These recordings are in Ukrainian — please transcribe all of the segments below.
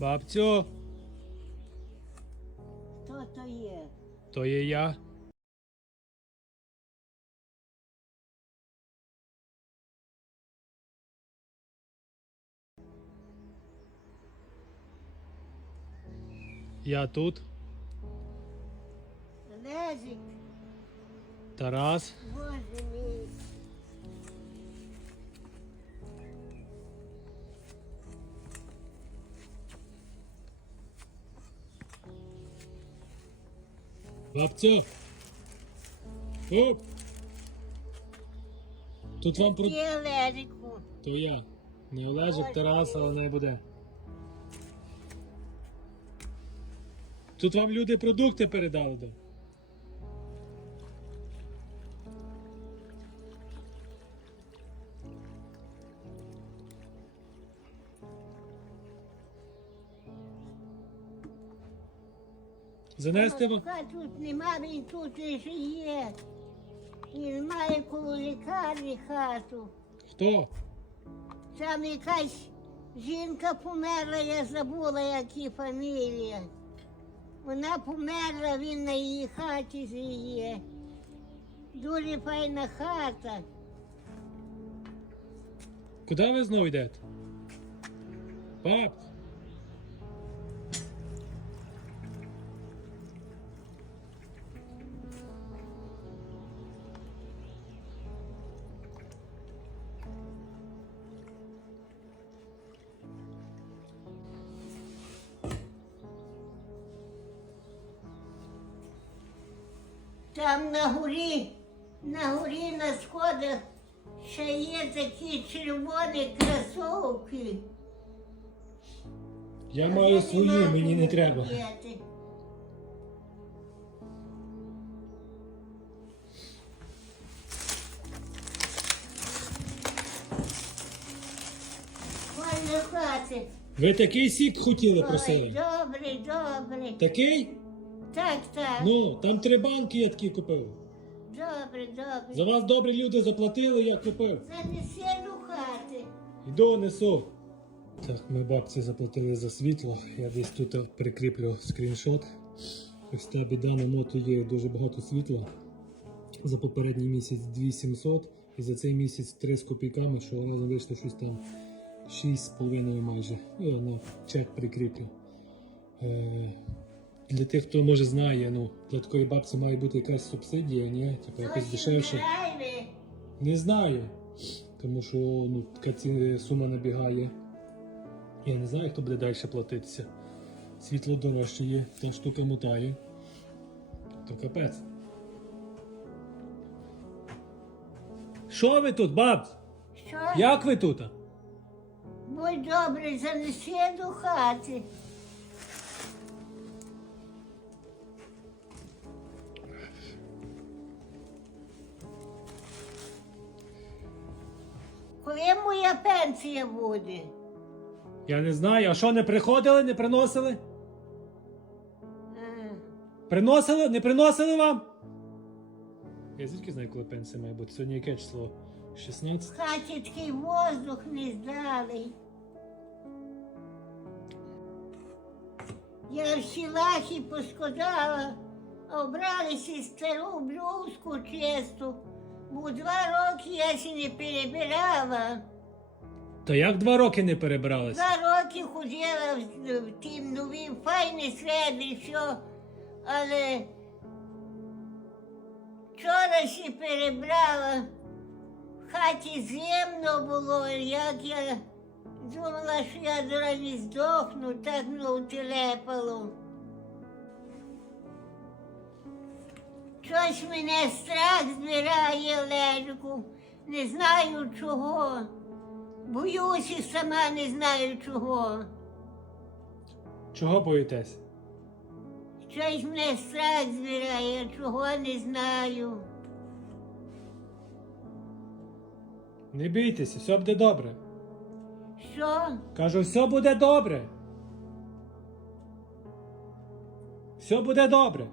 Бабцю, Хто то є? то є я. Я тут, Лезик, Тарас. боже мій. Бабцю. Оп. Тут вам про. Є Олежику. То я. Не Олежик, Тарас, але не буде. Тут вам люди продукти передали. де. Занести вам. Та тут нема, він тут лише є. Він має коло лікарні хату. Хто? Там якась жінка померла, я забула, як її фамілія. Вона померла, він на її хаті жиє. Дуже файна хата. Куди ви знову йдете? Баб. Там на горі, на горі на сходах ще є такі червоні кросовки. Я маю свої, мені не треба. Файна хати. Ви такий сік хотіли Ой, просили? добре, добре. Такий? Так, так. Ну, там три банки я такі купив. Добре, добре. За вас добрі люди заплатили, я купив. Занеси до хати. Йду, несу. Так, ми бабці заплатили за світло. Я десь тут прикріплю скріншот. Ось та біда на моту є дуже багато світла. За попередній місяць 2700 і за цей місяць 3 з копійками, що разом вийшло щось там 6,5 майже. Я на чек прикріплю. Е, для тих, хто може знає, ну, для такої бабці має бути якась субсидія, ні? Типу якось Ось дешевше. Не знаю. Тому що ну, така ці- сума набігає. Я не знаю, хто буде далі платитися. Світло дорожче є, та штука мутає. То капець. Що ви тут, бабць? Що? Як ви тут? Будь добрий, занеси до хати. Коли моя пенсія буде? Я не знаю, а що не приходили, не приносили? А, Приносили? Не приносили вам? Я звідки знаю, коли пенсія має бути? Сьогодні яке число? 16? В хаті такий воздух не здалий. Я всі лахи поскладала, обралися стару блузку чисту, бо два роки я ще не перебирала. Та як два роки не перебралися? Два роки ходила в, в тім новім файний серед, все, але вчора ще перебрала. В хаті зимно було, як я думала, що я зараз не здохну, так мене утелепало. Щось мене страх збирає, Лежику, не знаю чого. Боюся сама не знаю чого. Чого боїтесь? Щось мене страх збирає, чого не знаю. Не бійтеся, все буде добре. Що? Кажу, все буде добре. Все буде добре.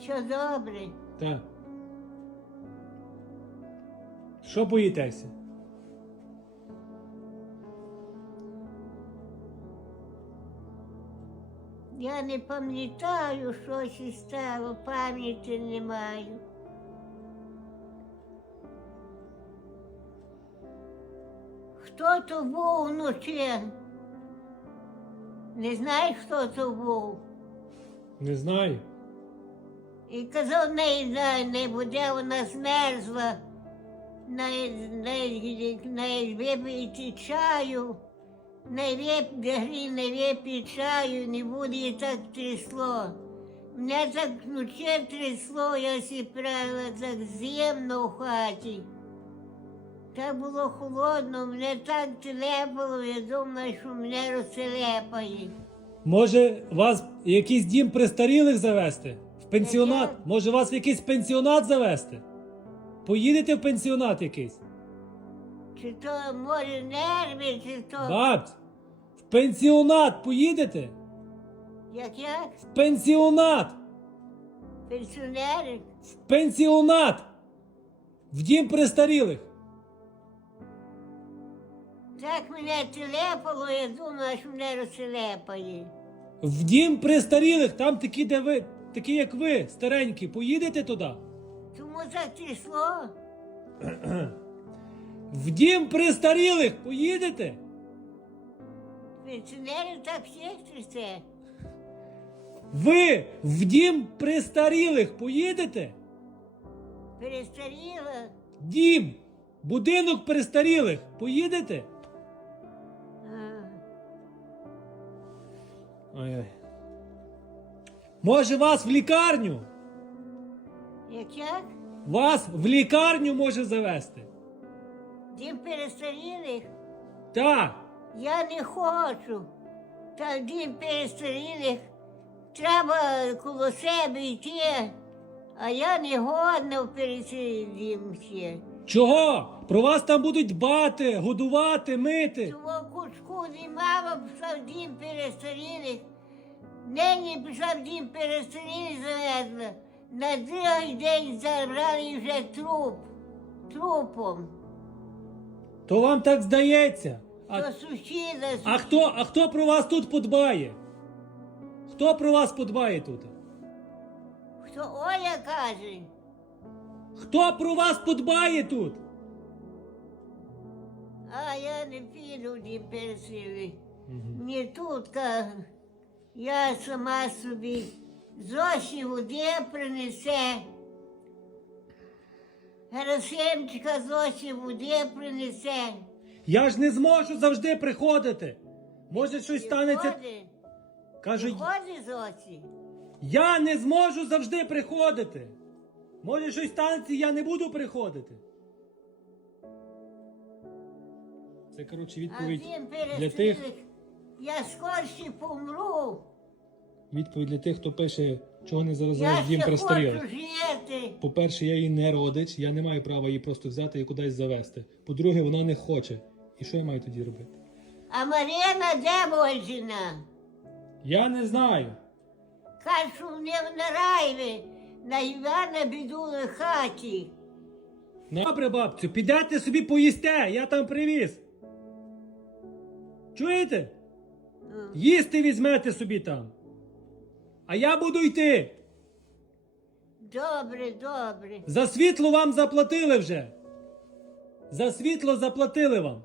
Що добре? Так. Що боїтеся? Я не пам'ятаю, що ще стало, пам'яті не маю. Хто то був вночі? Не знаєш, хто то був? Не знаю. І казав, не, не, буде, вона змерзла. Не, випити чаю, не вип, грі, не випити чаю, не буде так трясло. Мене так вночі трясло, я сі правила так зимно в хаті. Так було холодно, мене так телепало, я думала, що мене розтелепає. Може, вас якийсь дім престарілих завести? Пенсіонат? Може, вас в якийсь пенсіонат завести? Поїдете в пенсіонат якийсь? Чи то може нерви, чи то. Бабць, в пенсіонат поїдете? Як як? В пенсіонат! Пенсіонери? В пенсіонат! В дім престарілих! Так мене телепало, я думала, що мене розтелепає. В дім престарілих, там такі, де ви, такі як ви, старенькі, поїдете туди? Тому так. В дім престарілих поїдете? Пенсіонери так трясе. Ви в дім престарілих поїдете? Перестаріла. Дім! Будинок престарілих поїдете? А, Ой-ой. Може вас в лікарню? Як як? Вас в лікарню може завести? Дім перестарілих? Так. Я не хочу. Та дім перестарілих. Треба коло себе йти. А я не годна в перестарілім ще. Чого? Про вас там будуть дбати, годувати, мити. Того кучку не мама пішла в дім перестарілих. Нині пішла в дім завезла. На другий день забрали вже труп. Трупом. То вам так здається. А, То сусіда. а, хто, а хто про вас тут подбає? Хто про вас подбає тут? Хто Оля каже? Хто про вас подбає тут? А я не піду в дім перестарілих. Ні тут, ка- я сама собі зоші води принесе. Герасимчика зоші води принесе. Я ж не зможу завжди приходити. Може щось станеться. Кажу, Ходи зоші. я не зможу завжди приходити. Може щось станеться, я не буду приходити. Це, коротше, А відповідь для тих. Я скорше помру. відповідь для тих, хто пише, чого не Я заразаєш дім ще престарілих. жити. По-перше, я її не родич, я не маю права її просто взяти і кудись завести. По-друге, вона не хоче. І що я маю тоді робити? А Марина де Вольжина? Я не знаю. Каже, що в Нараєві, на Івана Бідули хаті. Добре, бабцю, підете собі поїсте, я там привіз. Чуєте? Їсти візьмете собі там. А я буду йти. Добре, добре. За світло вам заплатили вже. За світло заплатили вам.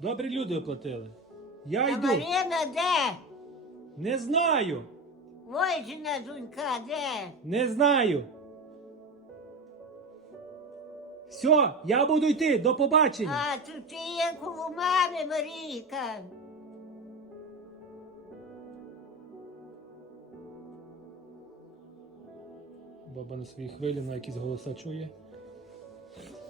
Добрі люди оплатили. Я А йду. Марина де? Не знаю. Вольжина донька де? Не знаю. Все, я буду йти. До побачення. А тут ти є коло мами Марійка. Баба на своїй хвилі на якісь голоса чує.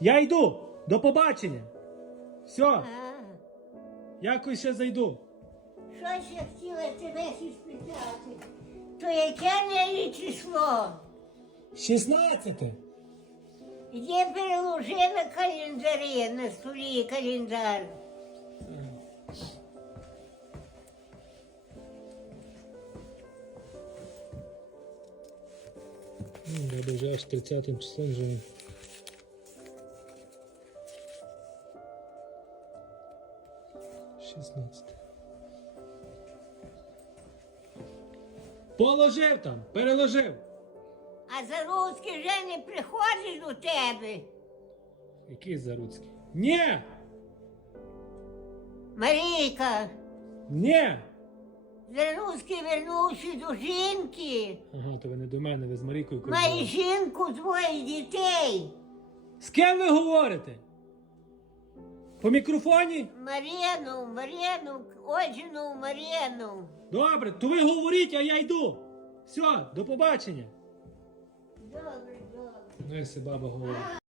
Я йду! До побачення! Все, А, якось ще зайду. щось я хотіла тебе спитати. То яке нині число? 16. Є переложи на календарі, на столі календар. Я би вже аж 30 числом вже. Шістнадцяте. Положив там, переложив. А Заруцький вже не приходить до тебе. Який Заруцький? Ні! Марійка, Ні! Заруцький вернувся до жінки. Ага, то ви не до мене, ви з Марійкою Має кордон. жінку, двоє дітей. З ким ви говорите? По мікрофоні? Маріну, Маріну, Оджину Маріну. Добре, то ви говоріть, а я йду. Все, до побачення. Ну, якщо баба говорить.